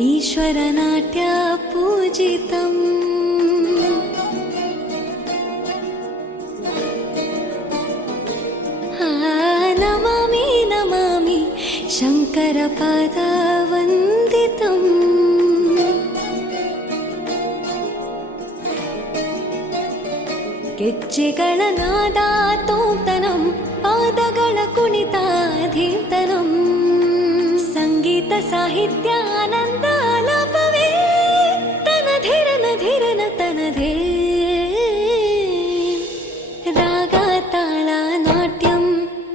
ईश्वरनाट्य पूजितम् नमामि नमामि शङ्करपादवन्दितम् ಗೆಜ್ಜೆಗಳ ನಾದ ತೋಂತನಂ ಪಾದಗಳ ಕುಣಿತಾಧೀರ್ತನಂ ಸಂಗೀತ ಸಾಹಿತ್ಯ ಆನಂದ ಆಲಾಪವೇ ತನಧಿರನ ಧಿರನ ತನಧೇ ರಾಗ ತಾಳ ನಾಟ್ಯಂ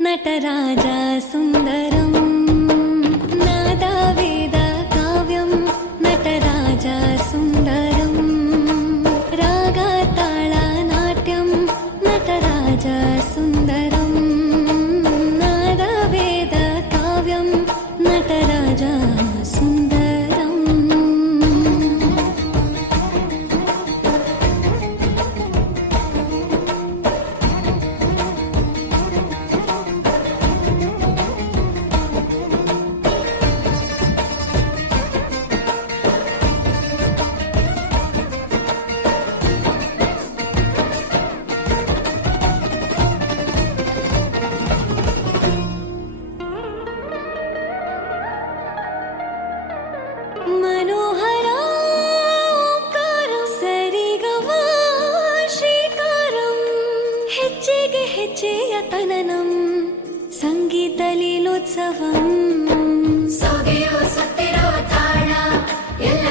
ನಟರಾಜ ಸುಂದರಂ ನಾದ ವೇದ ಕಾವ್ಯಂ ನಟರಾಜ ಸುಂದರಂ ರಾಗ ತಾಳ ನಾಟ್ಯಂ ನಟರಾಜ ಸುಂದರಂ ನಾದ ವೇದ ಕಾವ್ಯಂ ನಟರಾಜ ಸುಂದರಂ मनोहर ओंकारं सरिगम श्रीकारं ಹೆಜ್ಜೆಗೆ ಹೆಜ್ಜೆಯ ತನನಂ ಸಂಗೀತ ಲೀಲೋತ್ಸವಂ ಸೊಗೆಯೋ ಸತ್ತಿರೋ ತಾಳ ಎಲ್ಲ